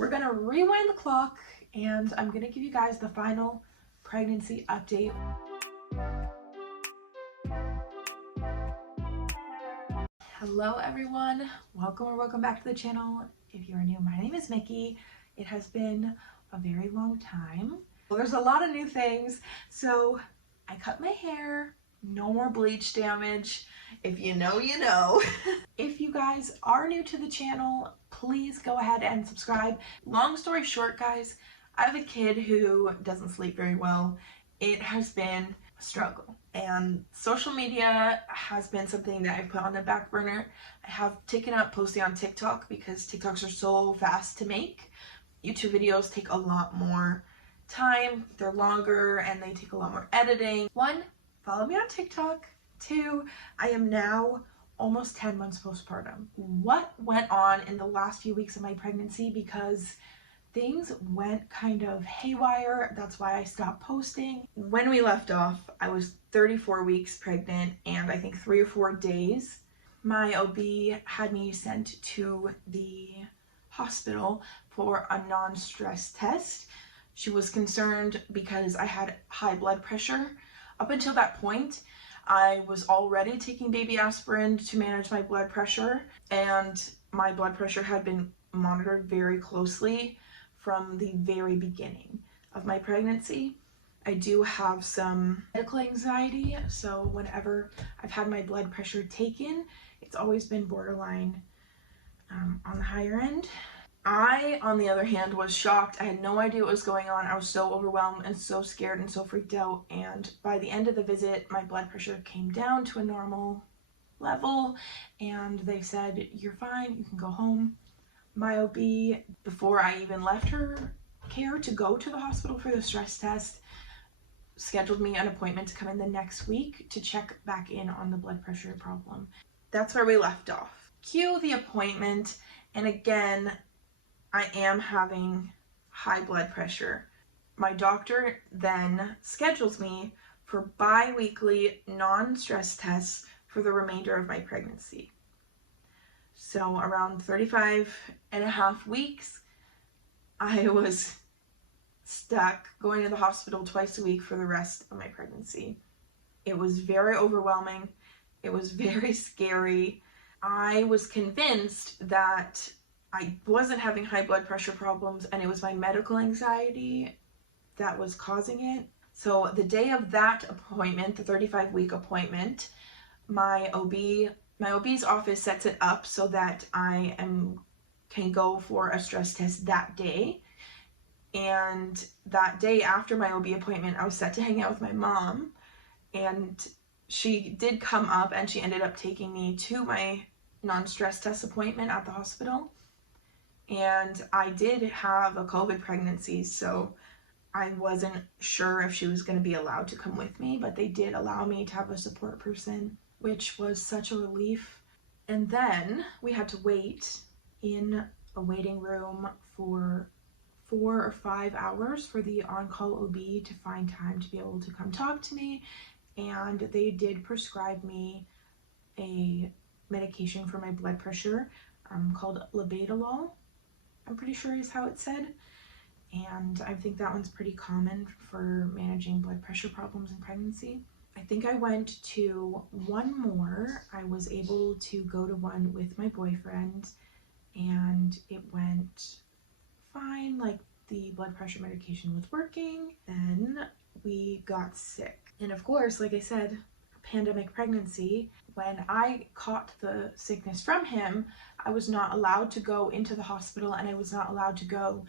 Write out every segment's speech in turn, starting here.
We're gonna rewind the clock and I'm gonna give you guys the final pregnancy update. Hello everyone, welcome back to the channel. If you're new, my name is Mickey. It has been a very long time. Well, there's a lot of new things. So I cut my hair, no more bleach damage. If you know, you know. If you guys are new to the channel, please go ahead and subscribe. Long story short, guys, I have a kid who doesn't sleep very well. It has been a struggle, and social media has been something that I put on the back burner. I have taken up posting on TikTok because TikToks are so fast to make. YouTube videos take a lot more time, they're longer, and they take a lot more editing. 1, follow me on TikTok. 2, I am now almost 10 months postpartum. What went on in the last few weeks of my pregnancy? Because things went kind of haywire. That's why I stopped posting. When we left off, I was 34 weeks pregnant, and I think 3 or 4 days, my OB had me sent to the hospital for a non-stress test. She was concerned because I had high blood pressure. Up until that point, I was already taking baby aspirin to manage my blood pressure, and my blood pressure had been monitored very closely from the very beginning of my pregnancy. I do have some medical anxiety, so whenever I've had my blood pressure taken, it's always been borderline on the higher end. I, on the other hand, was shocked. I had no idea what was going on. I was so overwhelmed and so scared and so freaked out. And by the end of the visit, my blood pressure came down to a normal level, and they said, "You're fine, you can go home." My OB, before I even left her care to go to the hospital for the stress test, scheduled me an appointment to come in the next week to check back in on the blood pressure problem. That's where we left off. Cue the appointment, and again, I am having high blood pressure. My doctor then schedules me for bi-weekly non-stress tests for the remainder of my pregnancy. So around 35 and a half weeks, I was stuck going to the hospital twice a week for the rest of my pregnancy. It was very overwhelming. It was very scary. I was convinced that I wasn't having high blood pressure problems, and it was my medical anxiety that was causing it. So the day of that appointment, the 35-week appointment, my OB's office sets it up so that I can go for a stress test that day. And that day after my OB appointment, I was set to hang out with my mom, and she did come up and she ended up taking me to my non-stress test appointment at the hospital. And I did have a COVID pregnancy, so I wasn't sure if she was going to be allowed to come with me, but they did allow me to have a support person, which was such a relief. And then we had to wait in a waiting room for 4 or 5 hours for the on-call OB to find time to be able to come talk to me. And they did prescribe me a medication for my blood pressure called labetalol, I'm pretty sure is how it's said. And I think that one's pretty common for managing blood pressure problems in pregnancy. I think I went to one more. I was able to go to one with my boyfriend, and it went fine. Like, the blood pressure medication was working. Then we got sick. And of course, like I said, pandemic pregnancy, when I caught the sickness from him, I was not allowed to go into the hospital, and I was not allowed to go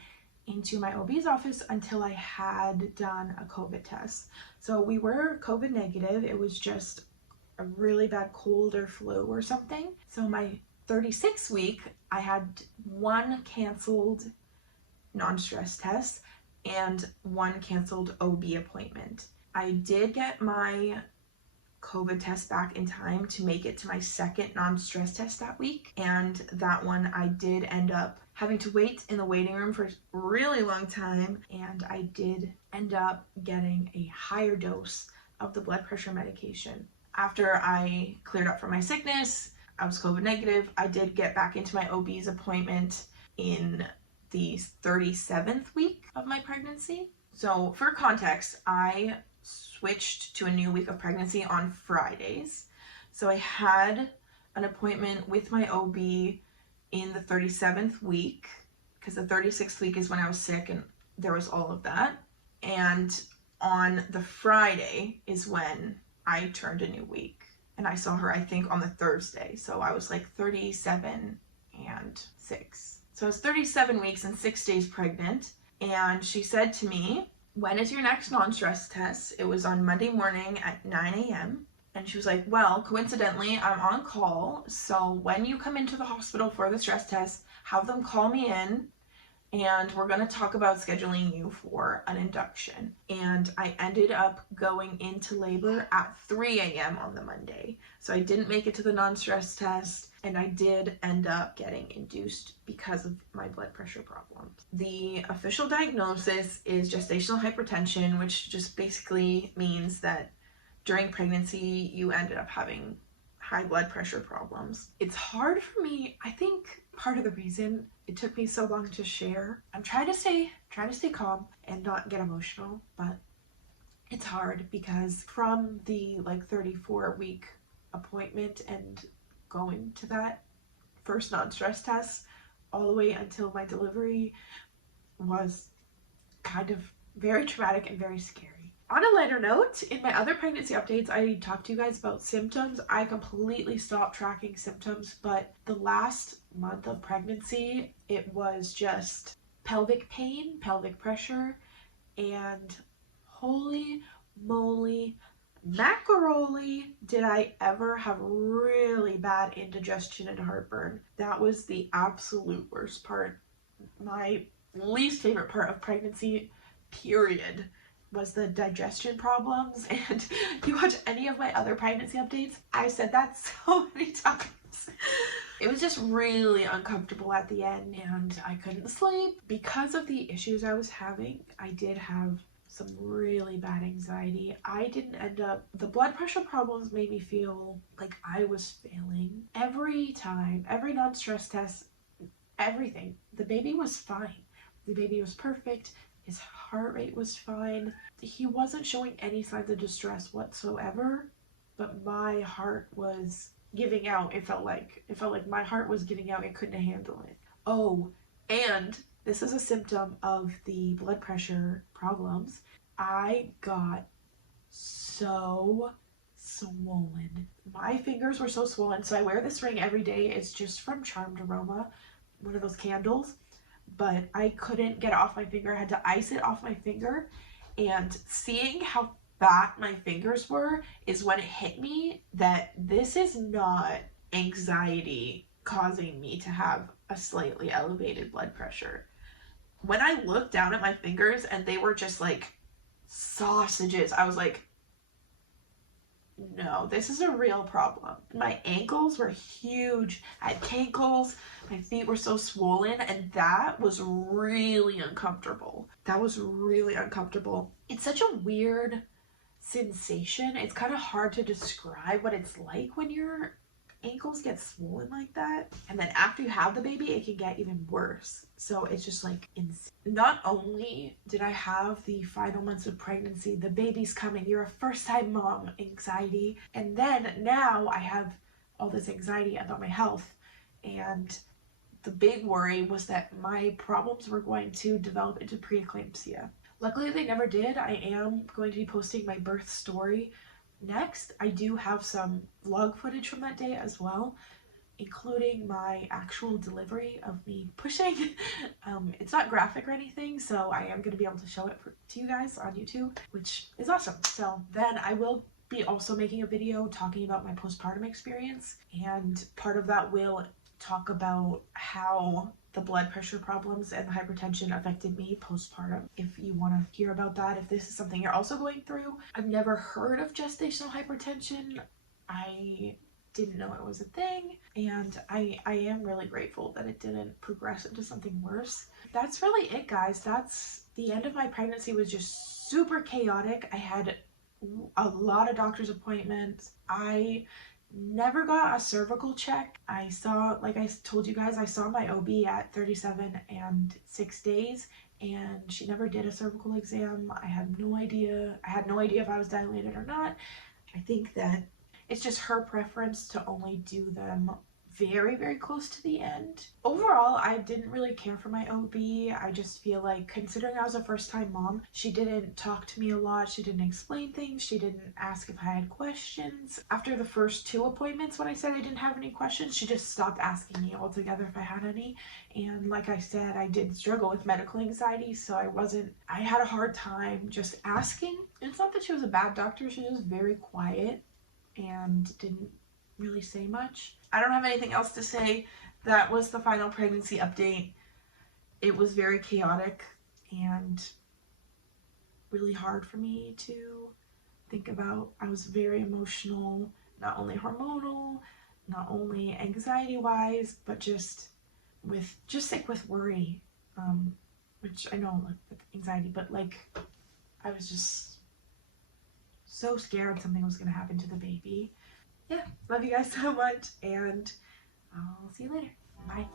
into my OB's office until I had done a COVID test. So we were COVID negative. It was just a really bad cold or flu or something. So my 36th week, I had 1 canceled non-stress test and 1 canceled OB appointment. I did get my COVID test back in time to make it to my 2nd non-stress test that week, and that one I did end up having to wait in the waiting room for a really long time, and I did end up getting a higher dose of the blood pressure medication. After I cleared up from my sickness, I was COVID negative. I did get back into my OB's appointment in the 37th week of my pregnancy. So for context, I switched to a new week of pregnancy on Fridays. So I had an appointment with my OB in the 37th week, because the 36th week is when I was sick and there was all of that. And on the Friday is when I turned a new week. And I saw her, I think, on the Thursday. So I was like 37 and 6. So I was 37 weeks and 6 days pregnant. And she said to me, when is your next non-stress test? It was on Monday morning at 9 a.m. And she was like, well, coincidentally, I'm on call. So when you come into the hospital for the stress test, have them call me in and we're going to talk about scheduling you for an induction. And I ended up going into labor at 3 a.m. on the Monday. So I didn't make it to the non-stress test, and I did end up getting induced because of my blood pressure problems. The official diagnosis is gestational hypertension, which just basically means that during pregnancy, you ended up having high blood pressure problems. It's hard for me. I think part of the reason it took me so long to share, I'm trying to stay calm and not get emotional, but it's hard because from the like 34-week appointment and going to that first non-stress test all the way until my delivery was kind of very traumatic and very scary. On a lighter note, in my other pregnancy updates, I talked to you guys about symptoms. I completely stopped tracking symptoms, but the last month of pregnancy, it was just pelvic pain, pelvic pressure, and holy moly, macaroni, did I ever have really bad indigestion and heartburn. That was the absolute worst part. My least favorite part of pregnancy, period, was the digestion problems. And you watch any of my other pregnancy updates, I said that so many times. It was just really uncomfortable at the end, and I couldn't sleep. Because of the issues I was having, I did have some really bad anxiety. I didn't end up, the blood pressure problems made me feel like I was failing. Every time, every non-stress test, everything, the baby was fine. The baby was perfect. His heart rate was fine. He wasn't showing any signs of distress whatsoever, but my heart was giving out. It felt like my heart was giving out. I couldn't handle it. Oh, and this is a symptom of the blood pressure problems. I got so swollen. My fingers were so swollen. So I wear this ring every day. It's just from Charmed Aroma, one of those candles. But I couldn't get it off my finger. I had to ice it off my finger. And seeing how fat my fingers were is when it hit me that this is not anxiety causing me to have a slightly elevated blood pressure. When I looked down at my fingers and they were just like sausages, I was like, no, this is a real problem. My ankles were huge. I had cankles. My feet were so swollen, and that was really uncomfortable. It's such a weird sensation. It's kind of hard to describe what it's like when your ankles get swollen like that. And then after you have the baby, it can get even worse. So it's just like insane. Not only did I have the final months of pregnancy, the baby's coming, you're a first-time mom anxiety, and then now I have all this anxiety about my health. And the big worry was that my problems were going to develop into preeclampsia. Luckily, they never did. I am going to be posting my birth story next. I do have some vlog footage from that day as well, including my actual delivery of me pushing. It's not graphic or anything, so I am going to be able to show it to you guys on YouTube, which is awesome. So then I will be also making a video talking about my postpartum experience, and part of that will talk about how the blood pressure problems and the hypertension affected me postpartum. If you want to hear about that, if this is something you're also going through. I've never heard of gestational hypertension. I didn't know it was a thing, and I am really grateful that it didn't progress into something worse. That's really it, guys. That's the end of my pregnancy. Was just super chaotic. I had a lot of doctor's appointments. I Never got a cervical check. I saw, like I told you guys, I saw my OB at 37 and 6 days, and she never did a cervical exam. I had no idea. I had no idea if I was dilated or not. I think that it's just her preference to only do them very, very close to the end. Overall, I didn't really care for my OB. I just feel like, considering I was a first-time mom, she didn't talk to me a lot. She didn't explain things. She didn't ask if I had questions. After the first 2 appointments, when I said I didn't have any questions, she just stopped asking me altogether if I had any. And like I said, I did struggle with medical anxiety, so I had a hard time just asking. And it's not that she was a bad doctor, she was very quiet and didn't really say much. I don't have anything else to say. That was the final pregnancy update. It was very chaotic and really hard for me to think about. I was very emotional, not only hormonal, not only anxiety wise, but just sick with worry, which I know like anxiety, but like I was just so scared something was gonna happen to the baby. Yeah, love you guys so much, and I'll see you later. Bye.